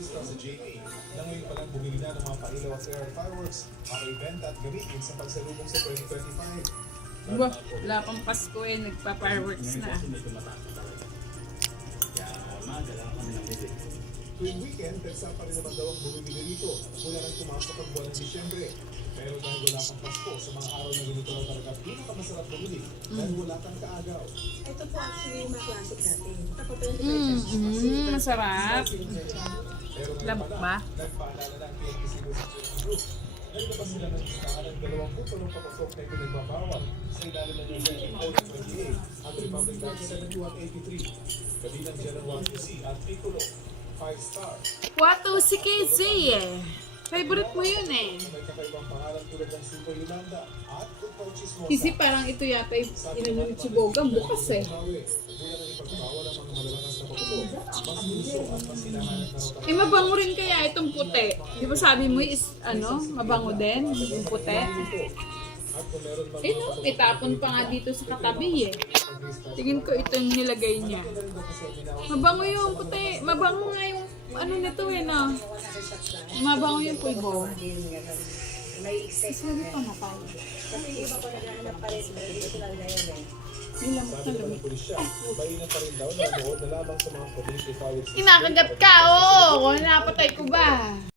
Sa JA na ngayon palang bumili na ng mga pailaw at fireworks para ibenta at gamitin sa pagsalubong sa 2025. Wala pang Pasko eh, nagpa-fireworks na. Tuwing weekend, persa pa rin naman daw ang bumibili rito mula nang pumasok ang buwan ng Disyembre. Pero dahil wala pang Pasko, sa mga araw na ganito lang talaga pinakamasarap bumili dahil wala kang kaagaw. Ito po actually yung mga classic natin. Tapos 25 Masarap. Pero ngayon Lamok pala, ba? nagpaalala na ang PNPC Security Group. Naglabas sila ng listahan ng 20 tulong patusok na ipinagbabawal sa ilalim ng Executive Code 28 at Republic Act 7183. Kabilang dyan ang 1PC at Piccolo, 5-star. Wato si Casey eh. Favorite mo yun eh. May kakaibang pangalan tulad ng Super Yolanda at Tutol Chismosa. Kasi parang ito yata yung inanunod si Boga. Bukas eh. Mula nang ipagbawal ang mga malalakas na patusok, mas gusto at mas hinahanap na raw Eh mabango rin kaya itong puti. Di ba sabi mo is mabango din yung puti? at kung meron bang Eh no, may tapon pa nga dito sa katabi eh. Tingin ko ito yung nilagay niya. Mabango yung puti. Mabango nga yung ano nito eh no. Mabango yung pulbo. may extent. Sabi pa na tayo. Kasi yung iba pa naghahanap pa rin sila. Ito lang na yun eh. Nilamot na Sabi lamig. ng pulisya, mainam pa rin daw na loob na lamang sa mga community college. Kinakagat ka, oo! Napatay ko ba?